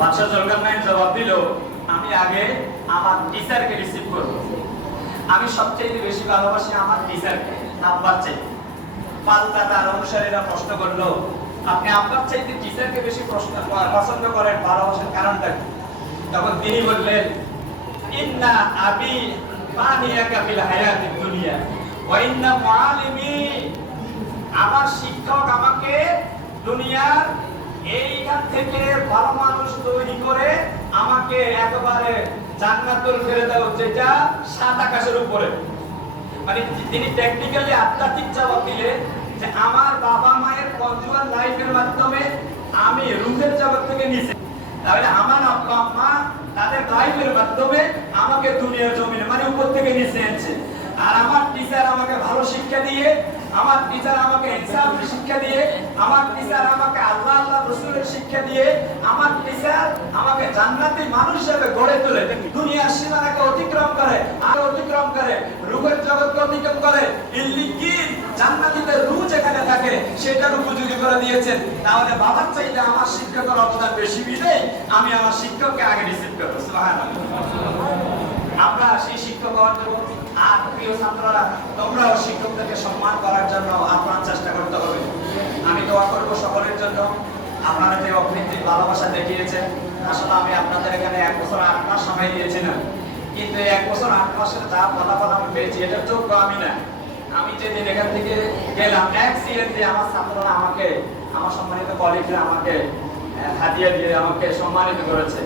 বাদশাহ জলকারনাইন জবাব দিল, আমি আগে আমার টিচারকে রিসিভ করব। আমি সবচেয়ে বেশি ভালোবাসি আমার টিচারকে আব্বার চাইতে। পাল্টা তার অনুসারীরা প্রশ্ন করল, আপনি আব্বার চাইতে টিচারকে বেশি প্রশ্ন পছন্দ করেন ভালোবাসার কারণটা কি? তখন তিনি বললেন, ইন্না আবি পানিয়াকা ফিল হায়াতিদ দুনিয়া, ওয়া ইন্না মুআলিমি, আমার শিক্ষক আমাকে দুনিয়ার এইখান থেকে ভালো মানুষ তৈরি করে আমাকে একেবারে জান্নাতুল ফেরদাউস যেটা সাত আকাশের উপরে। মানে তিনি টেকনিক্যালি আধ্যাত্মিক জবাব দিলেন যে আমার বাবা মায়ের কনজুয়াল লাইফের মাধ্যমে আমি রুহের জগৎ থেকে নিচে তাহলে আমার আব্বা, আম্মা তাদের লাইফের মাধ্যমে আমাকে দুনিয়ার জমিনে মানে উপর থেকে নিচে এনেছে আর আমার টিচার আমাকে ভালো শিক্ষা দিয়ে, আমার টিচার আমাকে ইনসাফ শিক্ষা দিয়ে, আমার টিচার আমাকে শিক্ষা দিয়ে আমার টিচার আমাকে জান্নাতি মানুষ হিসেবে গড়ে তোলে। দুনিয়ার সীমানাকে অতিক্রম করে, আর অতিক্রম করে রূপের জগৎকে অতিক্রম করে। জান্নাতীদের রূহ যেখানে থাকে, সেটার উপযোগী করে দিয়েছেন। তাহলে বাবার আমার শিক্ষকের অবদান বেশি বিদেই আমি আমার শিক্ষককে আগে রিসিভ করব। আমরা সেই শিক্ষক হওয়ার জন্য, আর প্রিয় ছাত্ররা, তোমরাও শিক্ষকদেরকে সম্মান করার জন্য আপনার চেষ্টা করতে হবে। আমি দোয়া করব সকলের জন্য। ভালোবাসা দেখিয়েছেন। আসলে আমি আপনাদের এখানে এক বছর আট মাস সময় দিয়েছিলাম কিন্তু এক বছর আট মাসের যা ফলাফল আমি পেয়েছি এটার যোগ্য আমি না। আমি যেদিন এখান থেকে গেলাম অ্যাক্সিডেন্টে আমার ছাত্ররা আমাকে, আমার সম্মানিত কলিগরা আমাকে হাদিয়া দিয়ে আমাকে সম্মানিত করেছে।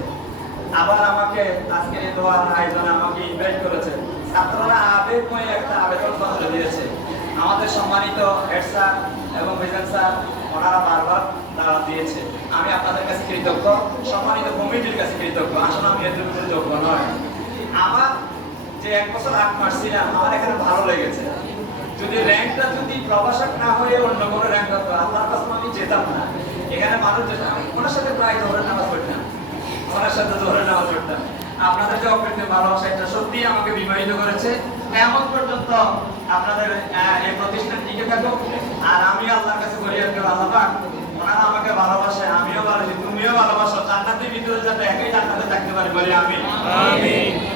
আবার আমাকে আজকের এই দোয়ার আয়োজনে আমাকে ইনভাইট করেছে। ছাত্ররা আবেগময় একটা আবেদন পত্র দিয়েছে। আমাদের সম্মানিত হেড স্যার এবং বিজন স্যার ওনারা বারবার দাওয়াত দিয়েছে আমি আপনাদের কাছে কৃতজ্ঞ, সম্মানিত কমিটির কাছে কৃতজ্ঞ, আসলে আমি এর জন্য যোগ্য নয়। আমার যে এক বছর আট মাস ছিলাম, আমার এখানে ভালো লেগেছে। যদি র্যাঙ্কটা যদি প্রবাসক না হয়ে অন্য কোনো র্যাঙ্ক হতো আল্লাহর কাছে আমি যেতাম না। এখানে মানুষ ওনার সাথে প্রায় ধরে নামাজ পড়তাম। ওনার সাথে ধরে নামাজ পড়তাম। আপনাদের যে অকৃত্রিম ভালোবাসা, এটা সত্যি আমাকে বিবাহিত করেছে। এমন পর্যন্ত আপনাদের এই প্রতিষ্ঠান টিকে থাকুক। আর আমি আল্লাহর কাছে আর আল্লাহ ওনারা আমাকে ভালোবাসে। ভালোবাসি ভালোবাসো জান্নাতের ভিতরে যাতে একই জান্নাতে থাকতে পারি বলে আমি। আমিন।